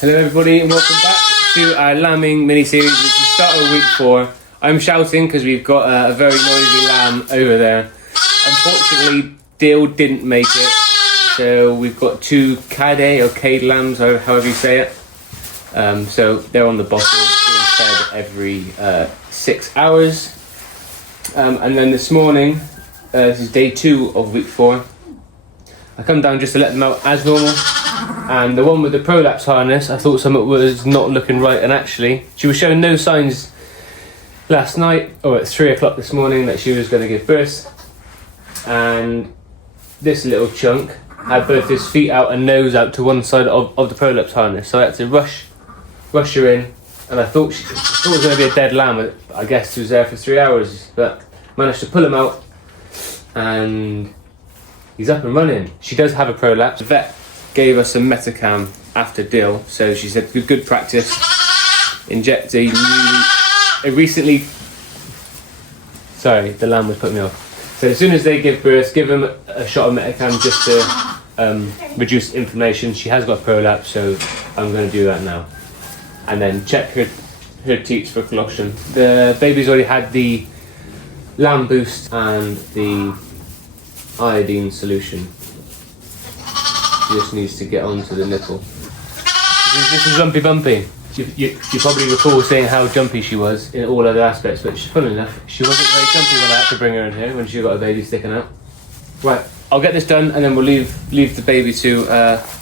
Hello everybody and welcome back to our lambing mini-series. It's the start of week 4. I'm shouting because we've got a very noisy lamb over there. Unfortunately, Dill didn't make it, so we've got 2 Cade or Cade lambs, however you say it. So they're on the bottle, being fed every 6 hours. And then this morning, this is day 2 of week 4. I come down just to let them out as normal. And the one with the prolapse harness, I thought something was not looking right, and actually she was showing no signs last night or at 3 o'clock this morning that she was going to give birth. And this little chunk had both his feet out and nose out to one side of the prolapse harness, so I had to rush her in. And I thought it was going to be a dead lamb. I guess he was there for 3 hours, but managed to pull him out and he's up and running. She does have a prolapse. The vet gave us some Metacam after Dill, so she said good practice. Inject a recently. Sorry, the lamb was putting me off. So as soon as they give birth, give them a shot of Metacam just to reduce inflammation. She has got a prolapse, so I'm going to do that now, and then check her teats for colostrum. The baby's already had the lamb boost and the iodine solution. She just needs to get onto the nipple. This is Lumpy Bumpy. You probably recall saying how jumpy she was in all other aspects, but funnily enough, she wasn't very jumpy when I had to bring her in here when she got a baby sticking out. Right, I'll get this done and then we'll leave the baby to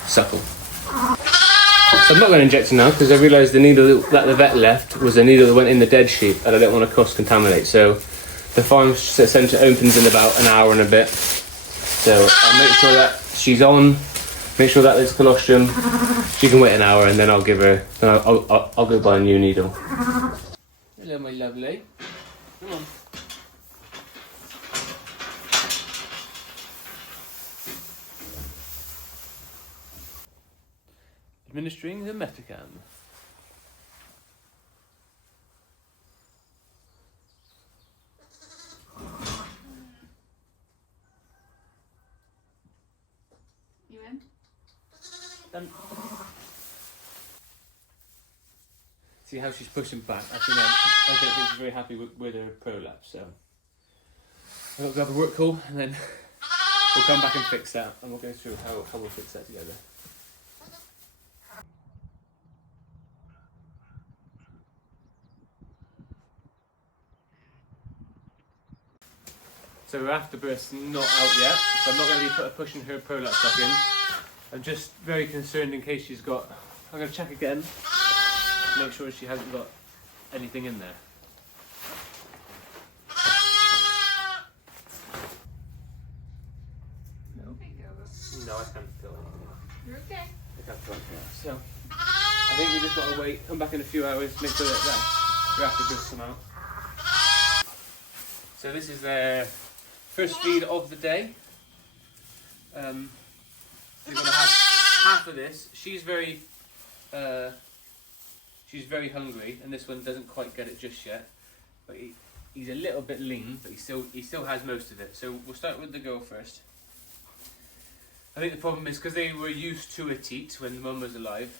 suckle. So I'm not going to inject her now because I realised the needle that the vet left was a needle that went in the dead sheep and I don't want to cross-contaminate. So the farm centre opens in about an hour and a bit. So I'll make sure that she's on. Make sure that there's colostrum. She can wait an hour and then I'll give her. I'll go buy a new needle. Hello, my lovely. Come on. Administering the Metacam. You in? See how she's pushing back. I don't think she's very happy with her prolapse, so I've got to grab a work call and then we'll come back and fix that, and we'll go through how we'll fix that together. So her afterbirth's not out yet, so I'm not going to be pushing her prolapse back in. I'm just very concerned in case she's got. I'm going to check again, make sure she hasn't got anything in there. No, I can't feel anything. You're okay. I can't feel anything else. So I think we just got to wait, come back in a few hours, make sure that her afterbirth's come out. So this is their first feed of the day. We're going to have half of this. She's very hungry, and this one doesn't quite get it just yet. But he's a little bit lean, but he still has most of it. So we'll start with the girl first. I think the problem is because they were used to a teat when the mum was alive.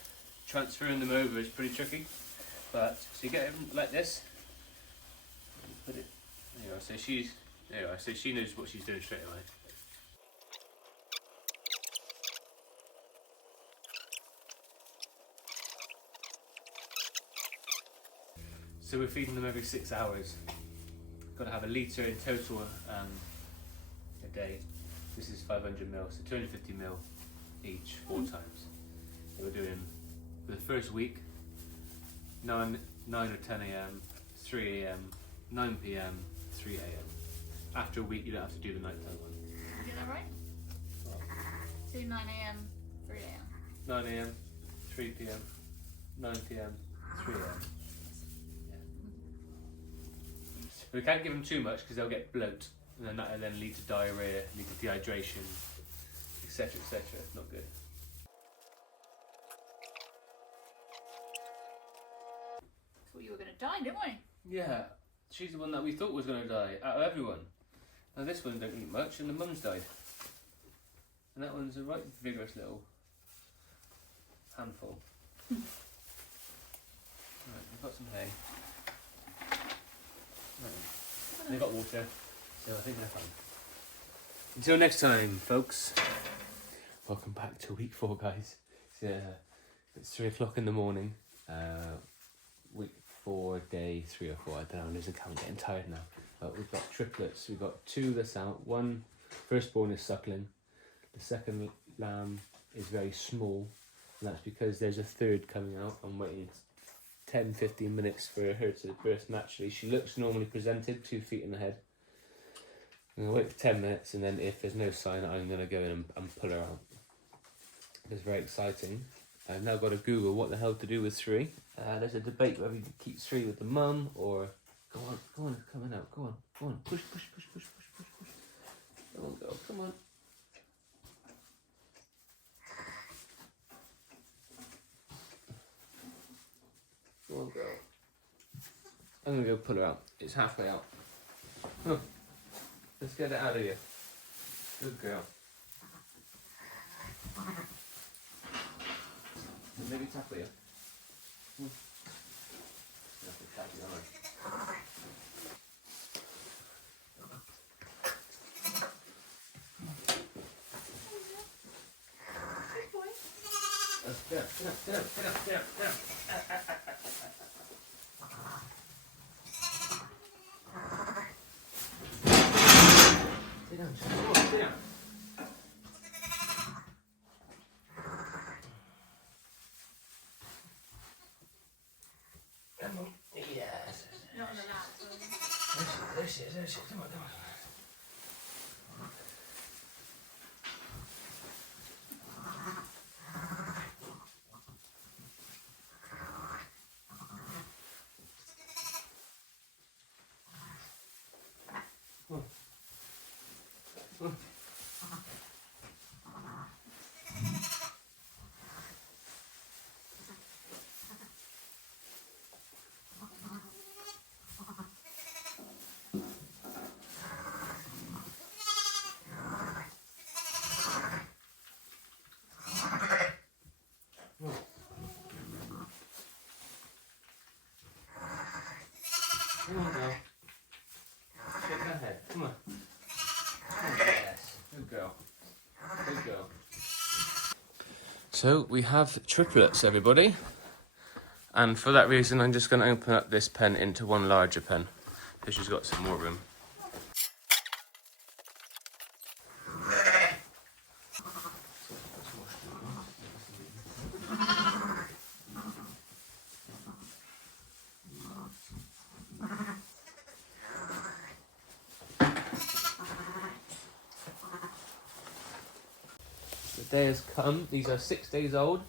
Transferring them over is pretty tricky. But so you get them like this. Put it. There you are. So she knows what she's doing straight away. So we're feeding them every 6 hours. Got to have a litre in total a day. This is 500 ml, so 250 ml each, 4 times. So we're doing for the first week 9 or 10 a.m, 3 a.m, 9 p.m, 3 a.m. After a week, you don't have to do the nighttime one. You get that right? Well, So 9 a.m, 3 a.m. 9 a.m, 3 p.m, 9 p.m, 3 a.m. We can't give them too much because they'll get bloat, and then that will then lead to diarrhea, lead to dehydration, etc., etc. Not good. Thought you were going to die, didn't we? Yeah, she's the one that we thought was going to die out of everyone. Now this one don't eat much, and the mum's died. And that one's a right vigorous little handful. Right, we've got some hay. Right. They've got water, so I think they're fine. Until next time, folks. Welcome back to week 4, guys. It's 3 o'clock in the morning. Week 4, day 3 or 4. I don't know, I'm losing count, getting tired now. But we've got triplets. We've got 2 that's out. One firstborn is suckling. The second lamb is very small. And that's because there's a third coming out. I'm waiting 10-15 minutes for her to birth naturally. She looks normally presented, 2 feet in the head. I'm going to wait for 10 minutes, and then if there's no sign, I'm going to go in and pull her out. It's very exciting. I've now got to Google what the hell to do with 3. There's a debate whether you keep 3 with the mum or... Go on, it's coming out. Go on. Push. Come on, girl, come on. Come on, girl. I'm going to go pull her out. It's halfway out. Oh. Let's get it out of here. Good girl. Maybe tap here. Get up. Sit down. Come on. Yes. Not on the lap. There she is. Come on. Come on, girl. Shake that head. Come on. Yes. Good girl. So we have triplets, everybody. And for that reason, I'm just going to open up this pen into one larger pen, because she's got some more room. The day has come. These are 6 days old.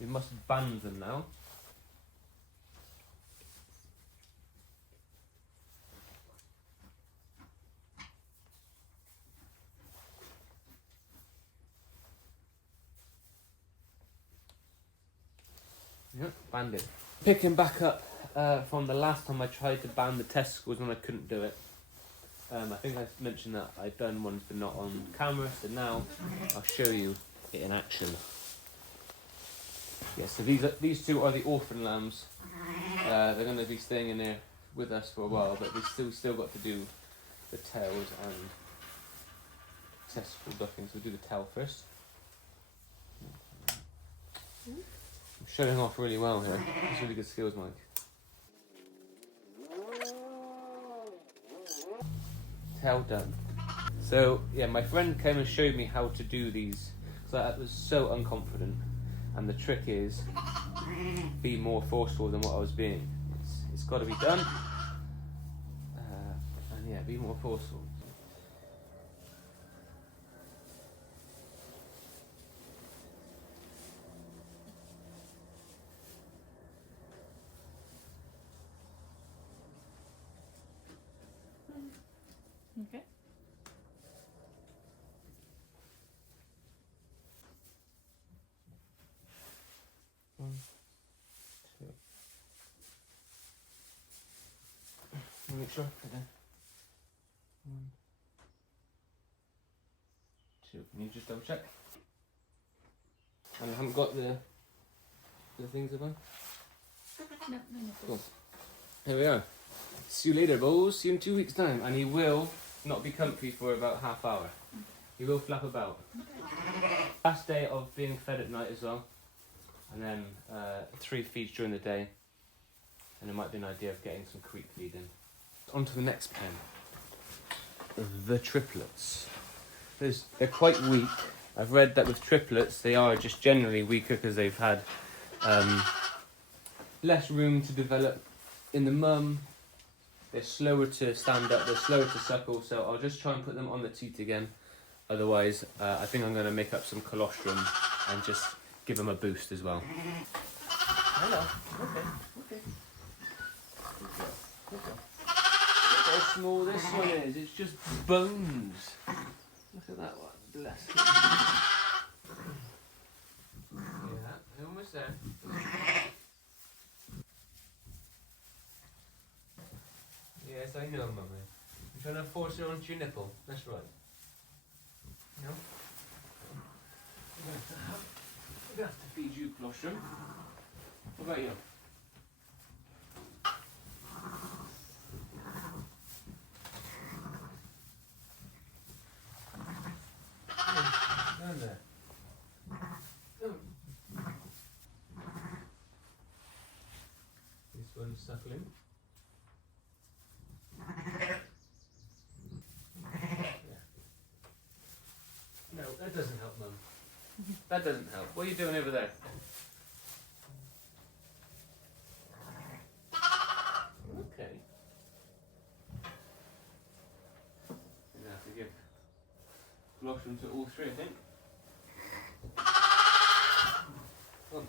We must band them now. Yep, banded. Picking back up from the last time I tried to band the testicles when I couldn't do it. I think I mentioned that I'd done one but not on camera, so now I'll show you it in action. Yeah, so these 2 are the orphan lambs. They're going to be staying in there with us for a while, but we've still got to do the tails and testicle ducking, so we'll do the tail first. I'm showing off really well here. It's really good skills, Mike. Tail done. So yeah, my friend came and showed me how to do these, so I was so unconfident. And the trick is, be more forceful than what I was being. It's got to be done. And yeah, be more forceful. Okay. One, 2. Make sure. Okay. 1, 2. Can you just double check? And I haven't got the The things are on? No, no nipples. Cool. Here we are. See you later, Bowles. See you in 2 weeks' time. And he will not be comfy for about half hour. He will flap about. Last day of being fed at night as well. And then 3 feeds during the day. And it might be an idea of getting some creep feeding. On to the next pen. The triplets. They're quite weak. I've read that with triplets they are just generally weaker because they've had less room to develop in the mum. They're slower to stand up, they're slower to suckle, so I'll just try and put them on the teat again. Otherwise, I think I'm going to make up some colostrum and just give them a boost as well. Hello. Okay. Look how small this one is. It's just bones. Look at that one. Bless it. Yeah, almost there. Yes, I know, Mummy. I'm trying to force her onto your nipple. That's right. No? We're going to have to feed you colostrum. What about you? Down there. This one's suckling. No, that doesn't help, Mum. That doesn't help. What are you doing over there? Okay. You're gonna have to give colostrum to all 3, I think. Come on.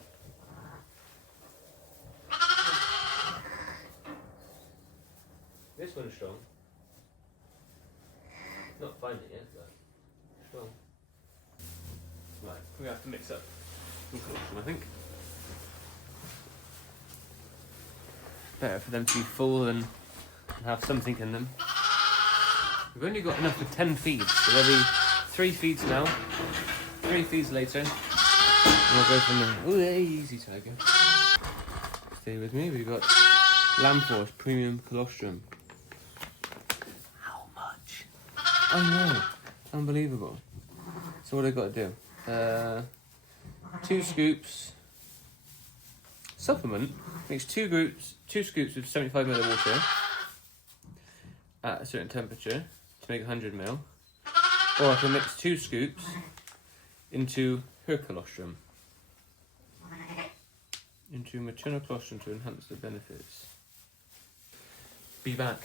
This one's strong. Not finding it yet, but strong. Right, we have to mix up some colostrum, I think. Better for them to be full than have something in them. We've only got enough for 10 feeds, so there'll be 3 feeds now, 3 feeds later, and we'll go from there. Oh, easy tiger. Stay with me, we've got Lamb Force Premium Colostrum. How much? I know, unbelievable. So what I've got to do, 2 scoops, supplement, mix 2 scoops with 75 ml of water at a certain temperature to make 100 ml, or I can mix 2 scoops into her colostrum, into maternal colostrum to enhance the benefits. Be back.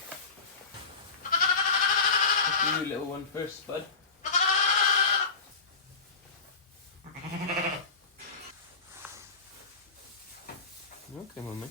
You little one first, Spud. Okay, Mummy.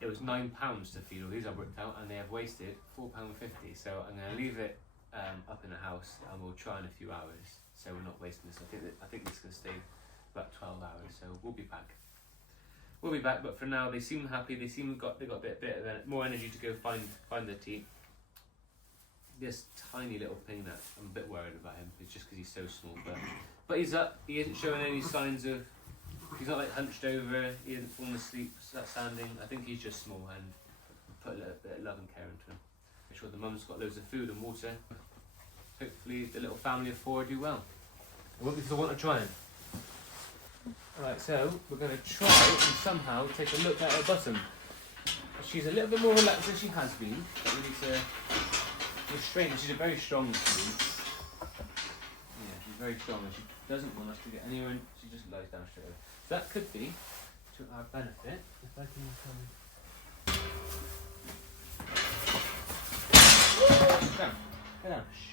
It was £9 to feed all these, I worked out, and they have wasted £4.50. So I'm going to leave it up in the house, and we'll try in a few hours. So we're not wasting this. I think this can stay about 12 hours. So we'll be back. We'll be back, but for now they seem happy. They got a bit of more energy to go find their teat. This tiny little peanut, I'm a bit worried about him. It's just because he's so small, but he's up. He isn't showing any signs of. He's not like hunched over. He hasn't fallen asleep. Standing. I think he's just small, and put a little bit of love and care into him. Make sure the mum's got loads of food and water. Hopefully the little family of 4 do well. I won't be for want of trying. Alright, so we're going to try and somehow take a look at her bottom. She's a little bit more relaxed than she has been, but we need to restrain her. She's a very strong queen. Yeah, she's very strong, and she doesn't want us to get anywhere, she just lies down straight away. So that could be to our benefit, if I can come... Down. Get down. Shh.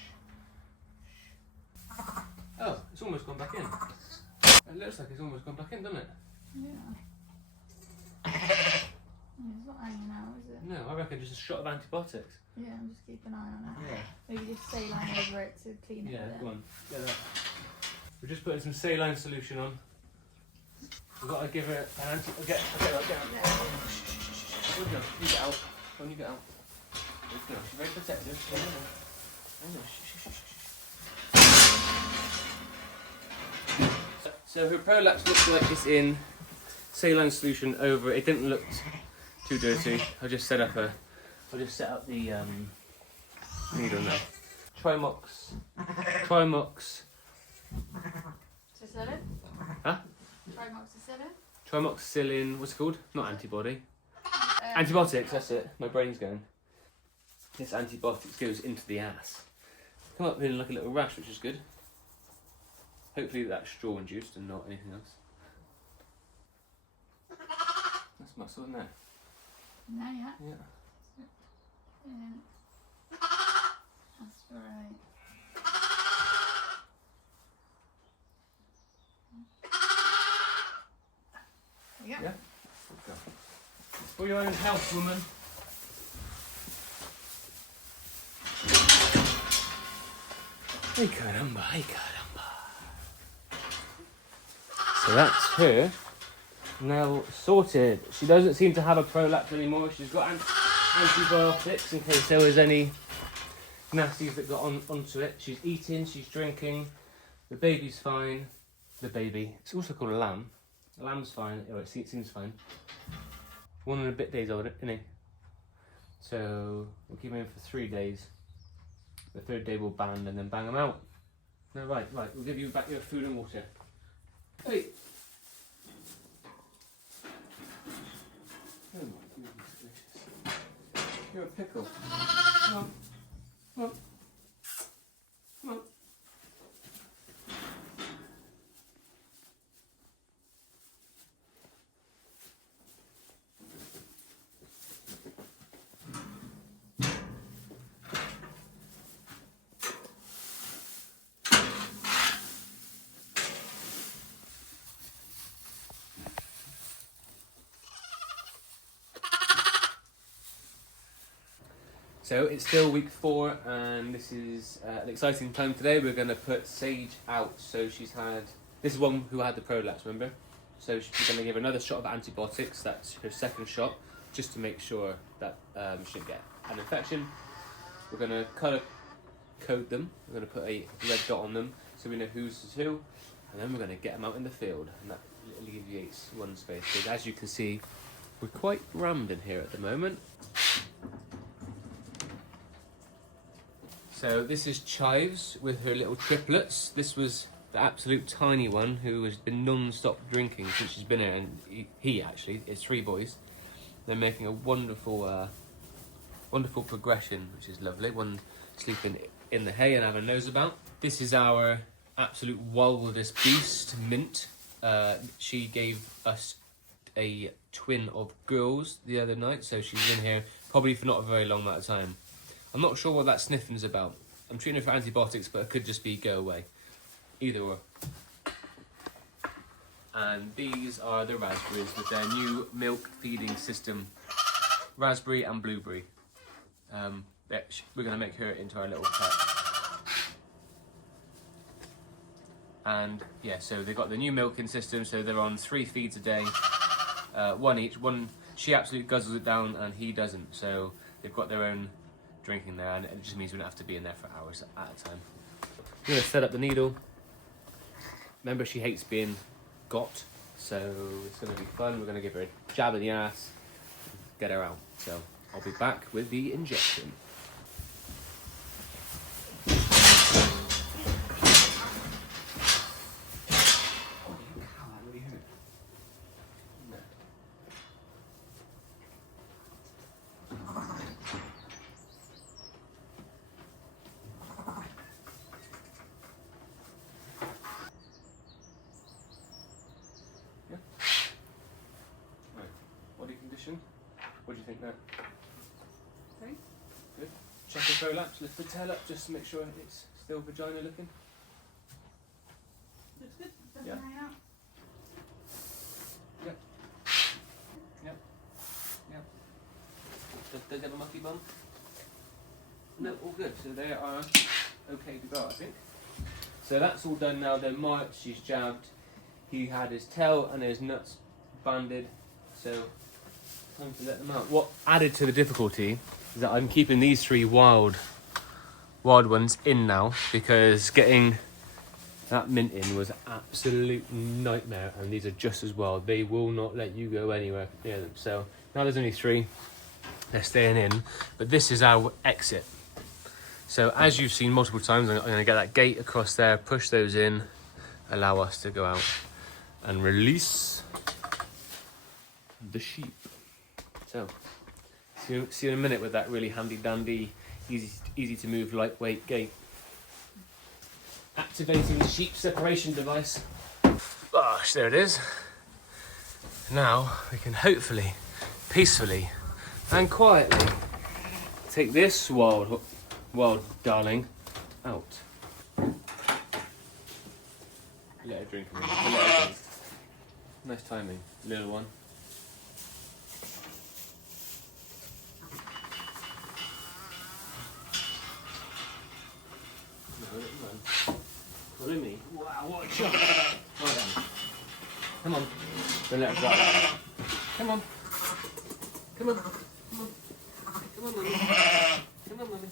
Oh, it's almost gone back in. It looks like it's almost gone back in, doesn't it? Yeah. It's not hanging out, is it? No, I reckon just a shot of antibiotics. Yeah, I'm just keeping an eye on it. Yeah. Maybe use saline over it to clean it. Yeah, with go it. on. Get that. We're just putting some saline solution on. We've got to give her an anti. Get out. Go on, you get out. Go on, you get out. Go on. She's very protective. So her prolapse looks like it's in saline solution over. It didn't look too dirty. I'll just set up the needle now. Trimox. Tricillin? Huh? Trimoxicillin? Trimoxicillin. What's it called? Not antibody. Antibiotics. That's it. My brain's going. This antibiotics goes into the ass. Come up in like a little rash, which is good. Hopefully that's straw induced and not anything else. That's muscle, isn't it? No, yeah. Yeah. That's right. Yeah. Yeah. Go. It's for your own health, woman. Hey caramba, hey caramba. So that's her now sorted. She doesn't seem to have a prolapse anymore. She's got antibiotics in case there was any nasties that got onto it. She's eating, she's drinking. The baby's fine. The baby. It's also called a lamb. The lamb's fine. Oh, it seems fine. 1 and a bit days old, isn't he? So we'll keep him in for 3 days. The 3rd day we'll band and then bang them out. No, right. We'll give you back your food and water. Hey. Oh my goodness gracious. You're a pickle. Come on. Come on. Come on. So it's still week 4 and this is an exciting time today. We're going to put Sage out. So she's had, this is one who had the prolapse, remember? So we're going to give her another shot of antibiotics. That's her 2nd shot, just to make sure that she didn't get an infection. We're going to colour code them. We're going to put a red dot on them so we know who's who. And then we're going to get them out in the field. And that alleviates one space. Because as you can see, we're quite rammed in here at the moment. So this is Chives with her little triplets. This was the absolute tiny one who has been non-stop drinking since she's been here, and he actually, it's 3 boys. They're making a wonderful wonderful progression, which is lovely. One sleeping in the hay and having a nose about. This is our absolute wildest beast, Mint. She gave us a twin of girls the other night, so she's been here probably for not a very long amount of time. I'm not sure what that sniffing's about. I'm treating her for antibiotics, but it could just be go away. Either or. And these are the raspberries with their new milk feeding system. Raspberry and blueberry. We're going to make her into our little pet. And yeah, so they've got the new milking system, so they're on 3 feeds a day. 1 each. One, she absolutely guzzles it down and he doesn't. So they've got their own drinking there, and it just means we don't have to be in there for hours at a time. We're going to set up the needle. Remember, she hates being got, so it's going to be fun. We're going to give her a jab in the ass, get her out. So I'll be back with the injection. Body condition. What do you think there? Sorry? Good. Check the prolapse, lift the tail up just to make sure it's still vagina looking. Looks good. Doesn't Yeah. hang out. Yep. Yep. Yep. Does it have a mucky bum? No, all good. So they are okay to go, I think. So that's all done now. They're marked, she's jabbed. He had his tail and his nuts banded. So time to let them out. What added to the difficulty is that I'm keeping these 3 wild ones in now, because getting that mint in was an absolute nightmare, and these are just as well. They will not let you go anywhere near them. So now there's only 3. They're staying in, but this is our exit. So as you've seen multiple times, I'm going to get that gate across there, push those in, allow us to go out and release the sheep. So see you in a minute with that really handy dandy, easy to move, lightweight gate. Activating the sheep separation device. Gosh, there it is. Now we can hopefully, peacefully and quietly take this wild darling out. Let her drink a minute. Let her drink. Nice timing, little one. Follow me. Wow, what a shot! Right then. Come on. Don't let her dry. Come on. Come on. Come on. Come on, mummy. Come on, mummy. Come on, mummy.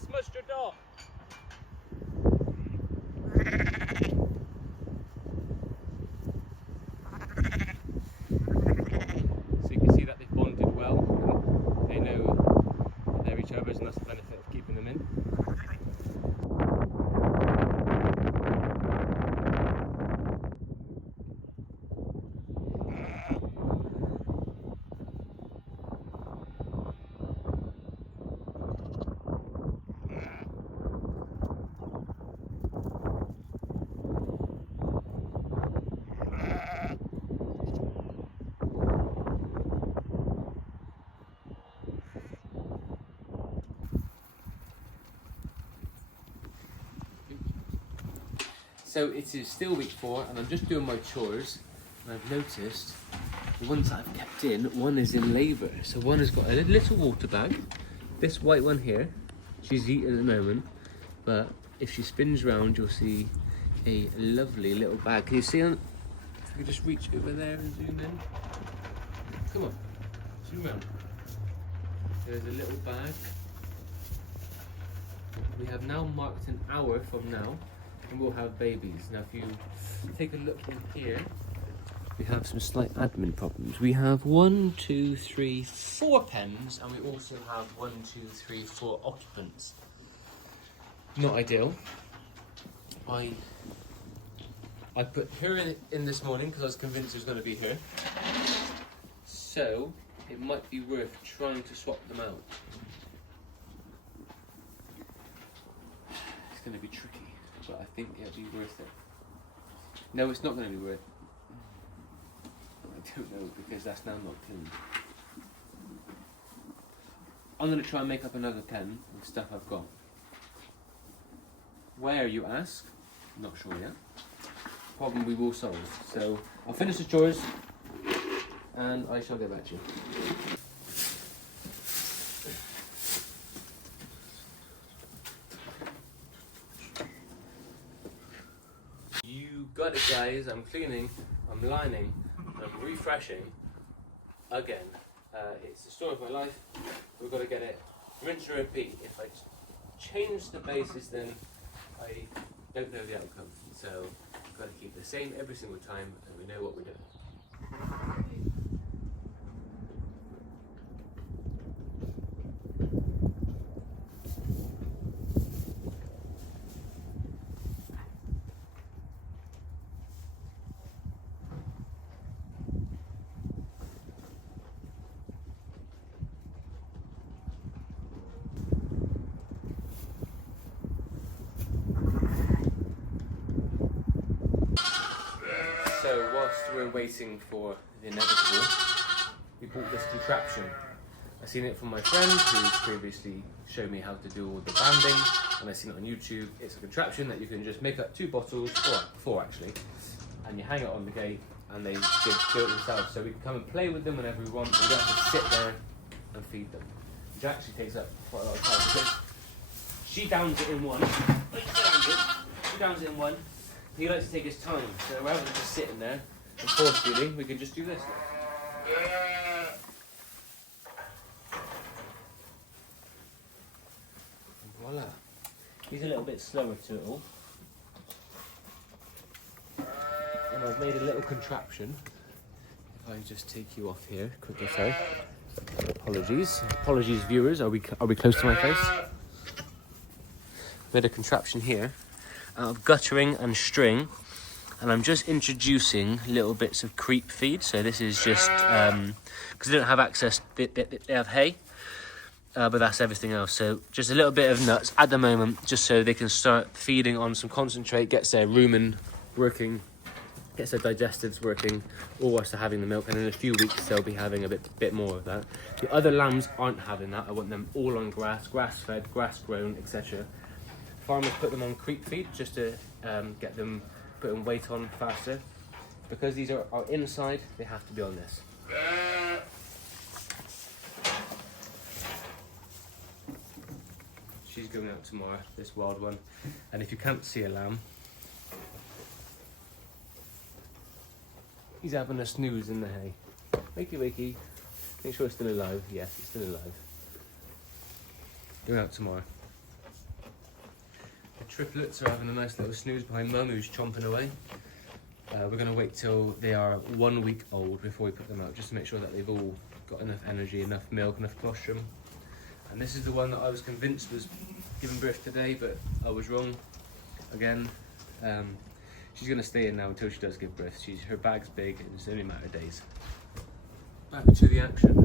Smushed your door. So you can see that they've bonded well. They know they're each other's, and that's the benefit of keeping them in. So it is still week 4, and I'm just doing my chores, and I've noticed the ones that I've kept in, one is in labour. So one has got a little water bag. This white one here, she's eating at the moment, but if she spins round, you'll see a lovely little bag. Can you see on? If we just reach over there and zoom in. Come on, zoom round. There's a little bag. We have now marked an hour from now, and we'll have babies. Now if you take a look in here, we have some slight admin problems. We have 1, 2, 3, 4 pens, and we also have 1, 2, 3, 4 occupants. Not ideal. I put her in this morning because I was convinced it was going to be her. So it might be worth trying to swap them out. It's going to be tricky, but I think it'll be worth it. No, it's not going to be worth it. I don't know, because that's now not clean. I'm going to try and make up another pen with stuff I've got. Where, you ask? Not sure yet. Problem we will solve. So I'll finish the chores and I shall get back to you. You got it, guys. I'm cleaning, I'm lining, I'm refreshing again. It's the story of my life. We've got to get it rinse and repeat. If I change the basis, then I don't know the outcome. So we've got to keep the same every single time, and we know what we're doing. So whilst we're waiting for the inevitable, we bought this contraption. I've seen it from my friend who previously showed me how to do all the banding, and I've seen it on YouTube. It's a contraption that you can just make up 2 bottles, or 4 actually, and you hang it on the gate and they just do it themselves. So we can come and play with them whenever we want. We don't have to sit there and feed them, which actually takes up quite a lot of time because she downs it in one. She downs it in one. He likes to take his time, so rather than just sitting there and force feeding, we can just do this. Voila. He's a little bit slower to it all. And I've made a little contraption. If I just take you off here quickly, sorry. Apologies viewers, are we close to my face? Made a contraption here out of guttering and string, and I'm just introducing little bits of creep feed. So this is just because they don't have access, they have hay, but that's everything else. So just a little bit of nuts at the moment, just so they can start feeding on some concentrate, gets their rumen working, gets their digestives working, all whilst they're having the milk, and in a few weeks they'll be having a bit more of that. The other lambs aren't having that. I want them all on grass, grass-fed, grass-grown, etc. Farmers put them on creep feed just to get them putting weight on faster. Because these are inside, they have to be on this. She's going out tomorrow, this wild one. And if you can't see a lamb, he's having a snooze in the hay. Wakey, wakey. Make sure it's still alive. Yes, it's still alive. Going out tomorrow. The triplets are having a nice little snooze behind Mum, who's chomping away. We're going to wait till they are 1 week old before we put them out, just to make sure that they've all got enough energy, enough milk, enough colostrum. And this is the one that I was convinced was giving birth today, but I was wrong again. She's going to stay in now until she does give birth. Her bag's big and it's only a matter of days. Back to the action.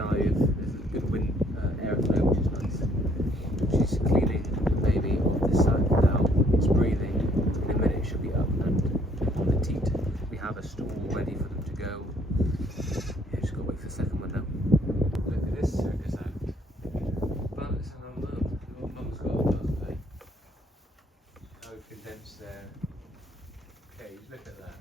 live. There's a good wind airflow, which is nice. She's cleaning the baby off this side now. It's breathing. In a minute it should be up and on the teat. We have a stool ready for them to go. Yeah, just gotta wait for the second one now. Look at this circus act. But it's our mum. Your mum's got a puppy. How condensed there. Okay, look at that.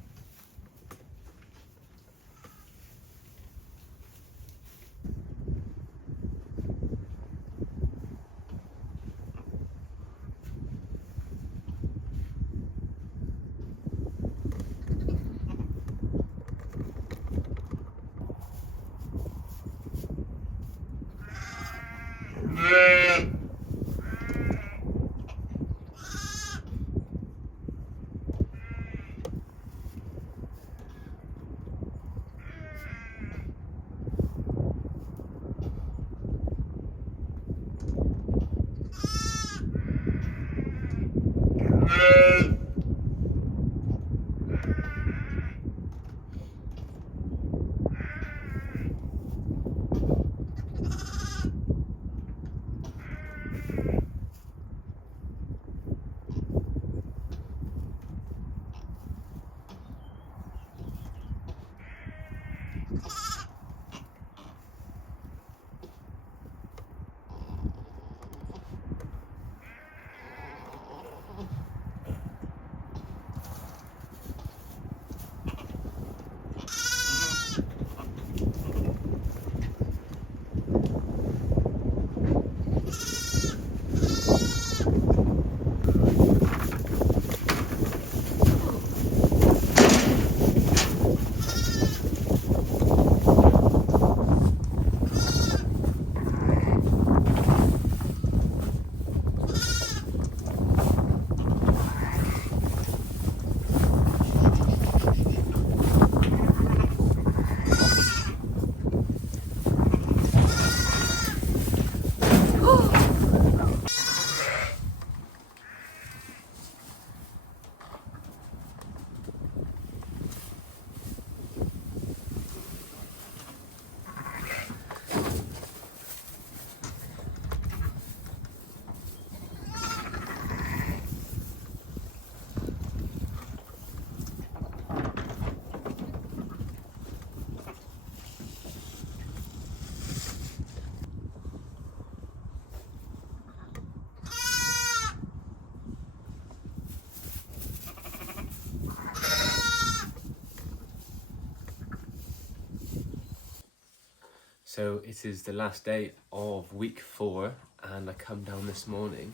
So it is the last day of week 4 and I come down this morning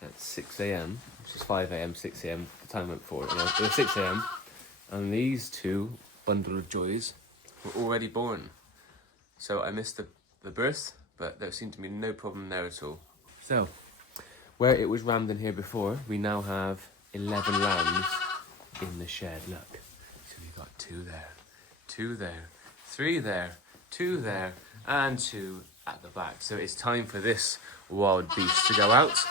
at 6 a.m, which is 5 a.m, 6 a.m, the time went forward, you know, it was 6 a.m, and these two bundle of joys were already born. So I missed the birth, but there seemed to be no problem there at all. So, where it was rammed in here before, we now have 11 lambs in the shed, look. So we've got 2 there, 2 there, 3 there, 2 there, and 2 at the back. So it's time for this wild beast to go out.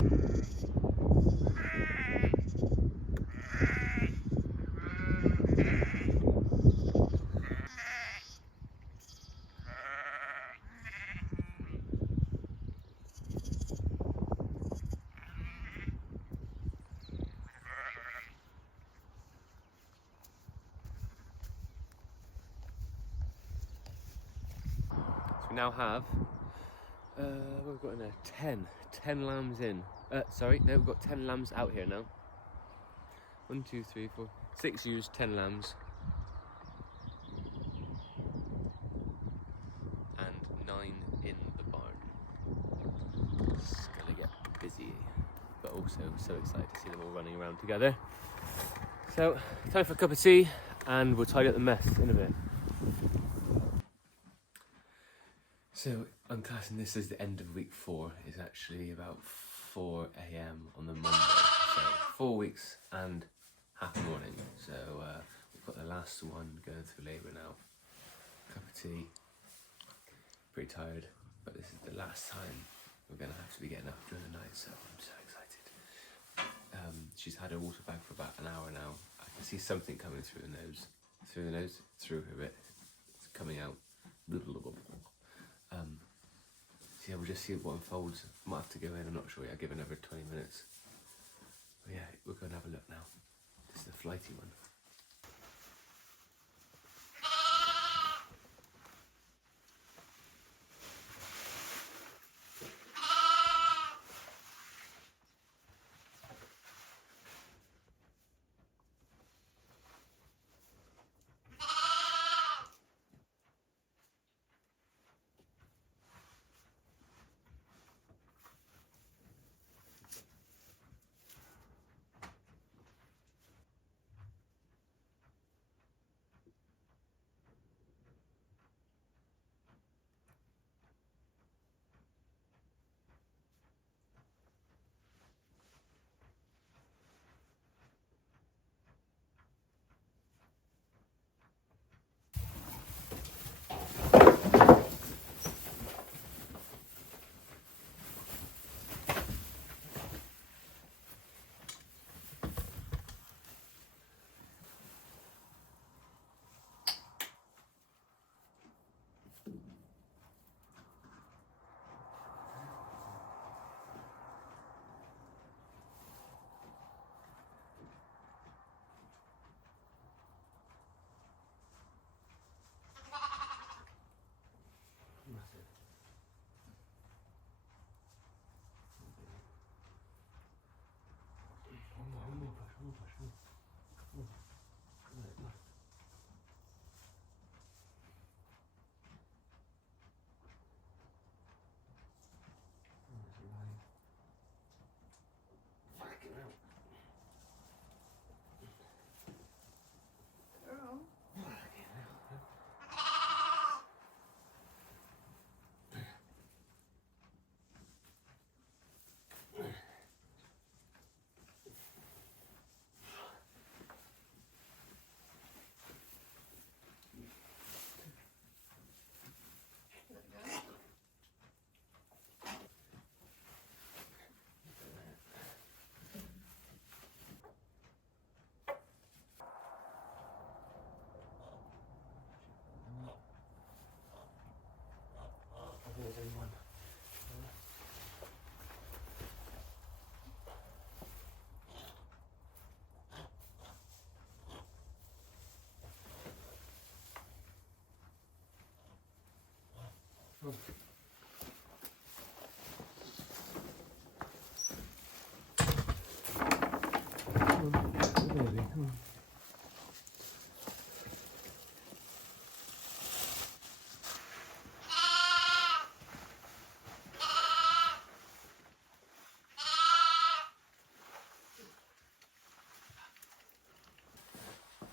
We now have, what we've got in there, 10 lambs in. Sorry, no, we've got 10 lambs out here now. 1, 2, 3, 4, 6 ewes, 10 lambs. And 9 in the barn. It's gonna get busy, but also so excited to see them all running around together. So, time for a cup of tea, and we'll tidy up the mess in a bit. So I'm classing this as the end of week 4. It's actually about 4 a.m. on the Monday. So 4 weeks and half a morning. So we've got the last one going through labour now. Cup of tea. Pretty tired, but this is the last time we're going to have to be getting up during the night. So I'm so excited. She's had her water bag for about an hour now. I can see something coming through the nose, through her bit. It's coming out. So yeah, we'll just see what unfolds. Might have to go in, I'm not sure yet. I'll give another 20 minutes. But yeah, we're going to have a look now. This is the flighty one. Girl.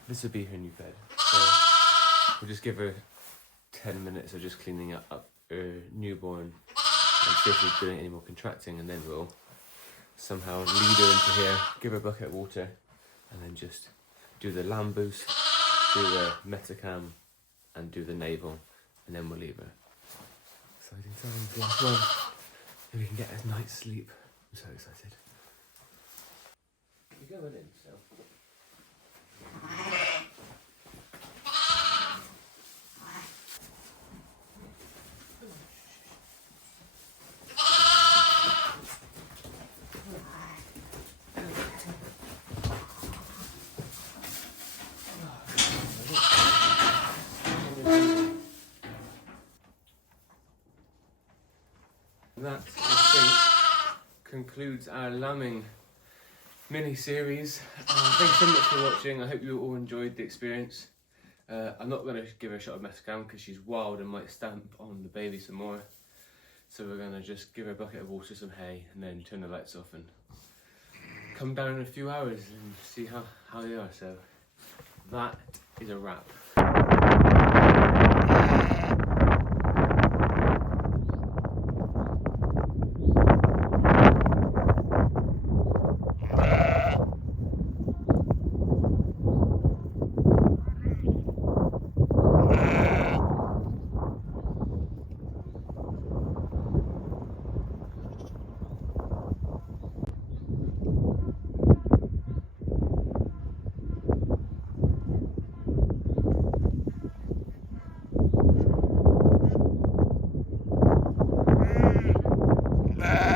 This would be her new bed. So we'll just give her 10 minutes of just cleaning up her newborn and see if she's doing any more contracting, and then we'll somehow lead her into here, give her a bucket of water, and then just do the lamb boost, do the metacam, and do the navel, and then we'll leave her. Exciting times, last one. Maybe we can get a night's sleep. I'm so excited. You're going in, so. That, I think, concludes our lambing mini-series. Thanks so much for watching. I hope you all enjoyed the experience. I'm not going to give her a shot of metacam because she's wild and might stamp on the baby some more. So we're going to just give her a bucket of water, some hay, and then turn the lights off and come down in a few hours and see how they are. So that is a wrap. Ah.